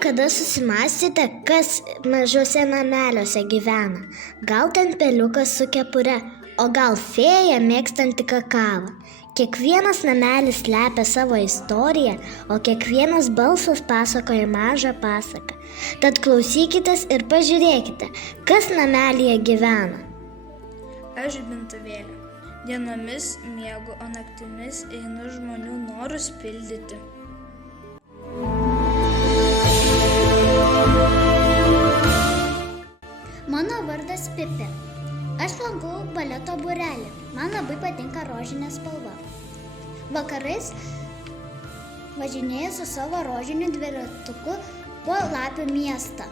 kada susimąstėte, kas mažuose nameliuose gyvena? Gal ten peliukas su kepure, o gal fėja mėgstanti kakavą? Kiekvienas namelis slepia savo istoriją, o kiekvienas balsas pasakoja mažą pasaką. Tad klausykitės ir pažiūrėkite, kas namelyje gyvena. Aš Bintuvėlė. Dienomis miegu, o naktimis einu žmonių norus pildyti. Mano vardas Pipė. Aš lankau baleto būrelį. Man labai patinka rožinė spalva. Vakarais važinėju su savo rožiniu dviratuku po Lapių miestą.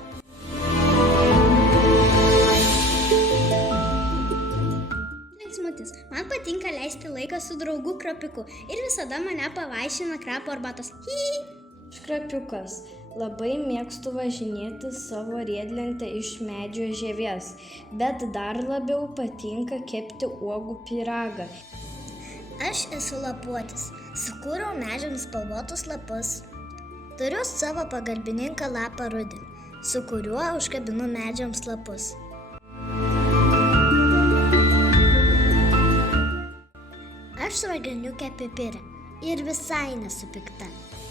Linksmutis. Man patinka leisti laiką su draugu Krapiuku ir visada mane pavaišina krapo arbatos. Aš Krapiukas. Labai mėgstu važinėti savo riedlentę iš medžio žievės, bet dar labiau patinka kepti uogų pyragą. Aš esu Lapuotis. Sukūriau medžiams spalvotus lapus. Turiu savo pagalbininką Lapą Rudį, su kuriuo užkabinu medžiams lapus. Aš raganiukė Pipirė ir visai nesu pikta.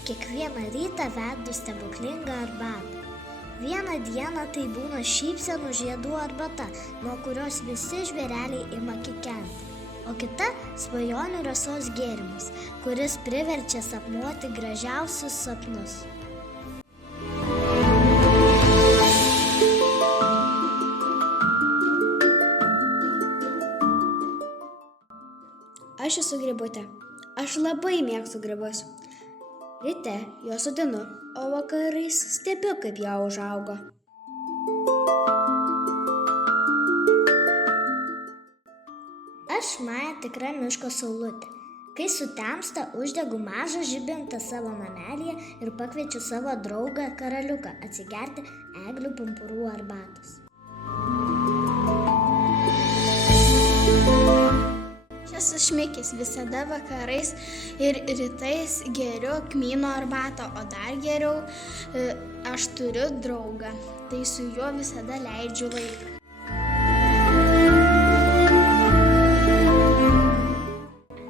Kiekvieną rytą vedu stebuklingą arbatą. Vieną dieną tai būna šypsenų žiedų arbata, nuo kurios visi žvėreliai ima kikenti. O kita svajonių rasos gėrimas, kuris priverčia sapnuoti gražiausius sapnus. Aš esu Grybutė. Aš labai mėgstu grybus. Ryte juos sodinu, o vakarais stebiu, kaip jie užauga. Aš Maja tikra miško saulutė. Kai sutemsta, uždegu mažą žibintą savo namelyje ir pakviečiu savo draugą Karaliuką atsigerti eglių pumpurų arbatos. Aš esu Šmikis, visada vakarais ir rytais geriu kmyno arbatą, o dar geriau aš turiu draugą, tai su juo visada leidžiu laiką.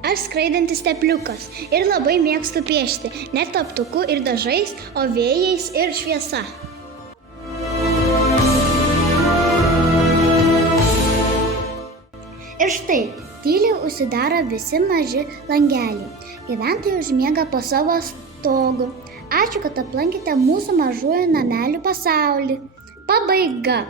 Aš skraidantis tepliukas ir labai mėgstu piešti, ne teptuku ir dažais, o vėjais ir šviesa. Ir štai, tyliai užsidaro visi maži langeliai. Gyventojai užmiega po savo stogu. Ačiū, kad aplankėte mūsų mažųjų namelių pasaulį. Pabaiga.